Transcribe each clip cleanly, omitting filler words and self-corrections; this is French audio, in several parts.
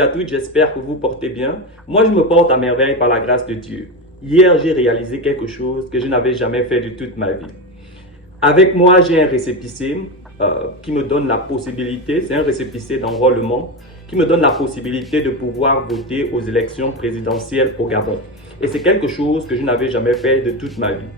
À tous, j'espère que vous portez bien. Moi, je me porte à merveille par la grâce de Dieu. Hier, j'ai réalisé quelque chose que je n'avais jamais fait de toute ma vie. Avec moi, j'ai un récépissé qui me donne la possibilité, c'est un récépissé d'enrôlement, qui me donne la possibilité de pouvoir voter aux élections présidentielles au Gabon. Et c'est quelque chose que je n'avais jamais fait de toute ma vie.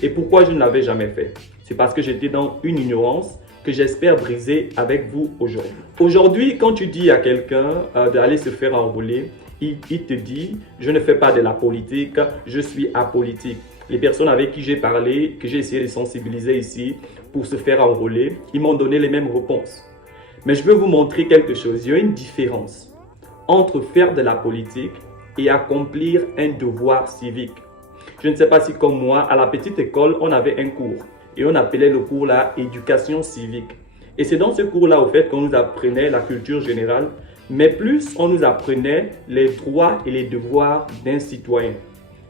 Et pourquoi je ne l'avais jamais fait? C'est parce que j'étais dans une ignorance que j'espère briser avec vous aujourd'hui. Aujourd'hui, quand tu dis à quelqu'un d'aller se faire enrôler, il te dit « je ne fais pas de la politique, je suis apolitique ». Les personnes avec qui j'ai parlé, que j'ai essayé de sensibiliser ici pour se faire enrôler, ils m'ont donné les mêmes réponses. Mais je veux vous montrer quelque chose. Il y a une différence entre faire de la politique et accomplir un devoir civique. Je ne sais pas si comme moi, à la petite école, on avait un cours. Et on appelait le cours là éducation civique. Et c'est dans ce cours-là, au fait, qu'on nous apprenait la culture générale, mais plus on nous apprenait les droits et les devoirs d'un citoyen.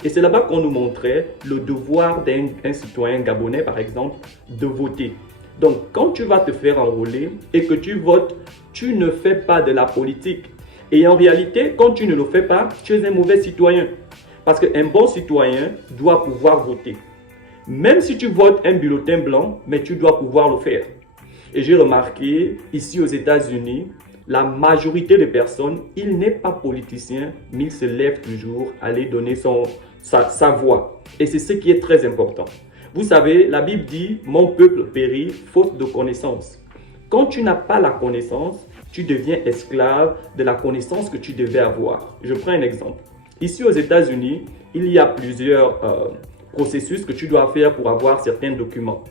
Et c'est là-bas qu'on nous montrait le devoir d'un citoyen gabonais, par exemple, de voter. Donc, quand tu vas te faire enrôler et que tu votes, tu ne fais pas de la politique. Et en réalité, quand tu ne le fais pas, tu es un mauvais citoyen. Parce qu'un bon citoyen doit pouvoir voter. Même si tu votes un bulletin blanc, mais tu dois pouvoir le faire. Et j'ai remarqué, ici aux États-Unis, la majorité des personnes, il n'est pas politicien, mais il se lève toujours à aller donner sa voix. Et c'est ce qui est très important. Vous savez, la Bible dit « Mon peuple périt faute de connaissance ». Quand tu n'as pas la connaissance, tu deviens esclave de la connaissance que tu devais avoir. Je prends un exemple. Ici aux États-Unis, il y a plusieurs processus que tu dois faire pour avoir certains documents.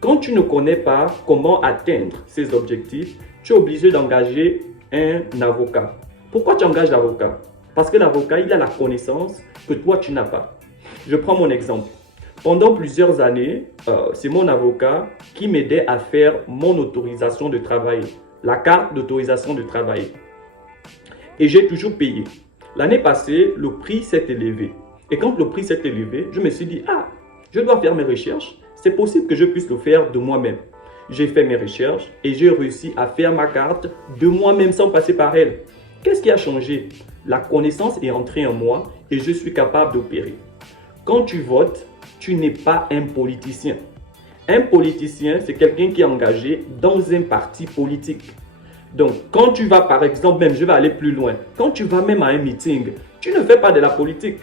Quand tu ne connais pas comment atteindre ces objectifs, tu es obligé d'engager un avocat. Pourquoi tu engages l'avocat? Parce que l'avocat, il a la connaissance que toi, tu n'as pas. Je prends mon exemple. Pendant plusieurs années, c'est mon avocat qui m'aidait à faire mon autorisation de travailler, la carte d'autorisation de travailler. Et j'ai toujours payé. L'année passée, le prix s'est élevé. Et quand le prix s'est élevé, je me suis dit, je dois faire mes recherches. C'est possible que je puisse le faire de moi-même. J'ai fait mes recherches et j'ai réussi à faire ma carte de moi-même sans passer par elle. Qu'est-ce qui a changé? La connaissance est entrée en moi et je suis capable d'opérer. Quand tu votes, tu n'es pas un politicien. Un politicien, c'est quelqu'un qui est engagé dans un parti politique. Donc, quand tu vas, par exemple, même, je vais aller plus loin. Quand tu vas même à un meeting, tu ne fais pas de la politique.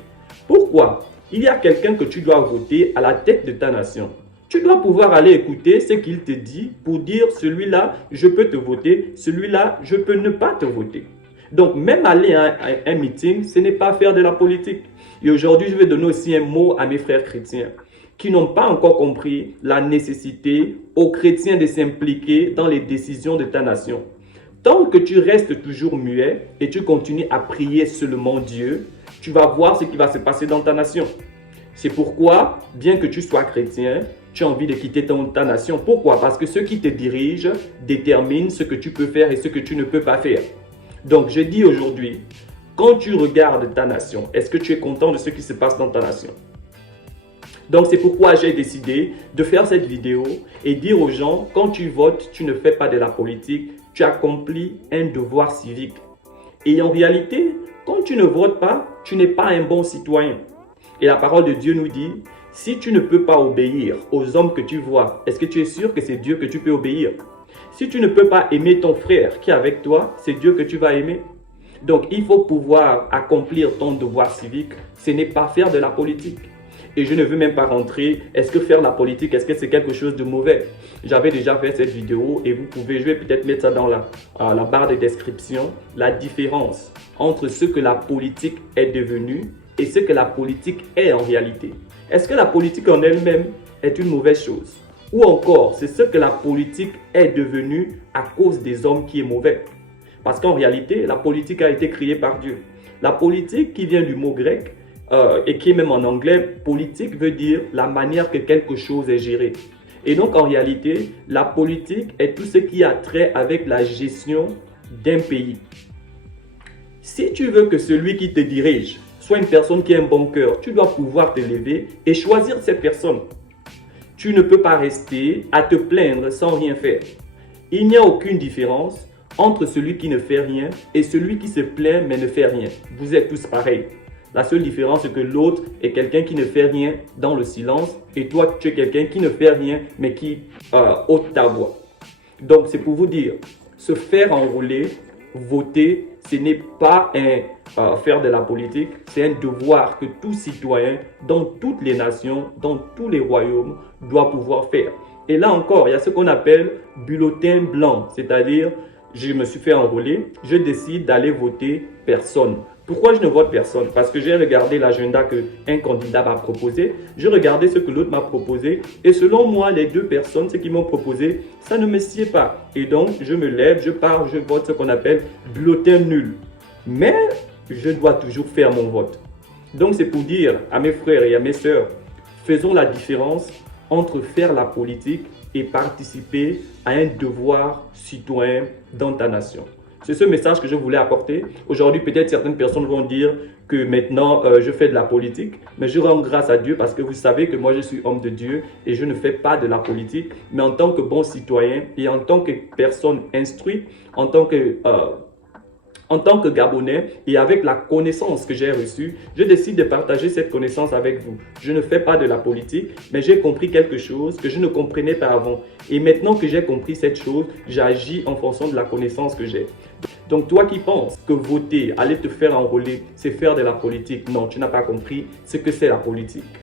Pourquoi? Il y a quelqu'un que tu dois voter à la tête de ta nation. Tu dois pouvoir aller écouter ce qu'il te dit pour dire celui-là, je peux te voter, celui-là, je peux ne pas te voter. Donc, même aller à un meeting, ce n'est pas faire de la politique. Et aujourd'hui, je vais donner aussi un mot à mes frères chrétiens qui n'ont pas encore compris la nécessité aux chrétiens de s'impliquer dans les décisions de ta nation. Tant que tu restes toujours muet et tu continues à prier seulement Dieu, tu vas voir ce qui va se passer dans ta nation. C'est pourquoi, bien que tu sois chrétien, tu as envie de quitter ta nation. Pourquoi? Parce que ceux qui te dirigent déterminent ce que tu peux faire et ce que tu ne peux pas faire. Donc, je dis aujourd'hui, quand tu regardes ta nation, est-ce que tu es content de ce qui se passe dans ta nation? Donc, c'est pourquoi j'ai décidé de faire cette vidéo et dire aux gens, quand tu votes, tu ne fais pas de la politique, tu accomplis un devoir civique. Et en réalité, quand tu ne votes pas, tu n'es pas un bon citoyen. Et la parole de Dieu nous dit, si tu ne peux pas obéir aux hommes que tu vois, est-ce que tu es sûr que c'est Dieu que tu peux obéir? Si tu ne peux pas aimer ton frère qui est avec toi, c'est Dieu que tu vas aimer. Donc, il faut pouvoir accomplir ton devoir civique. Ce n'est pas faire de la politique. Et je ne veux même pas rentrer, est-ce que faire la politique, est-ce que c'est quelque chose de mauvais? J'avais déjà fait cette vidéo et je vais peut-être mettre ça dans la barre de description, la différence entre ce que la politique est devenue et ce que la politique est en réalité. Est-ce que la politique en elle-même est une mauvaise chose? Ou encore, c'est ce que la politique est devenue à cause des hommes qui est mauvais? Parce qu'en réalité, la politique a été créée par Dieu. La politique qui vient du mot grec, et qui est même en anglais, politique veut dire la manière que quelque chose est géré. Et donc en réalité, la politique est tout ce qui a trait avec la gestion d'un pays. Si tu veux que celui qui te dirige soit une personne qui a un bon cœur, tu dois pouvoir te lever et choisir cette personne. Tu ne peux pas rester à te plaindre sans rien faire. Il n'y a aucune différence entre celui qui ne fait rien et celui qui se plaint mais ne fait rien. Vous êtes tous pareils. La seule différence, c'est que l'autre est quelqu'un qui ne fait rien dans le silence et toi, tu es quelqu'un qui ne fait rien mais qui ôte ta voix. Donc, c'est pour vous dire, se faire enrôler, voter, ce n'est pas faire de la politique, c'est un devoir que tout citoyen dans toutes les nations, dans tous les royaumes, doit pouvoir faire. Et là encore, il y a ce qu'on appelle bulletin blanc, c'est-à-dire, je me suis fait enrôler, je décide d'aller voter personne. Pourquoi je ne vote personne? Parce que j'ai regardé l'agenda qu'un candidat m'a proposé, j'ai regardé ce que l'autre m'a proposé et selon moi, les deux personnes, ce qu'ils m'ont proposé, ça ne me sied pas. Et donc, je me lève, je pars, je vote ce qu'on appelle bulletin nul. Mais je dois toujours faire mon vote. Donc, c'est pour dire à mes frères et à mes sœurs, faisons la différence entre faire la politique et participer à un devoir citoyen dans ta nation. C'est ce message que je voulais apporter. Aujourd'hui, peut-être certaines personnes vont dire que maintenant, je fais de la politique, mais je rends grâce à Dieu parce que vous savez que moi, je suis homme de Dieu et je ne fais pas de la politique, mais en tant que bon citoyen et en tant que personne instruite, en tant que Gabonais et avec la connaissance que j'ai reçue, je décide de partager cette connaissance avec vous. Je ne fais pas de la politique, mais j'ai compris quelque chose que je ne comprenais pas avant. Et maintenant que j'ai compris cette chose, j'agis en fonction de la connaissance que j'ai. Donc toi qui penses que voter, aller te faire enrôler, c'est faire de la politique, non, tu n'as pas compris ce que c'est la politique.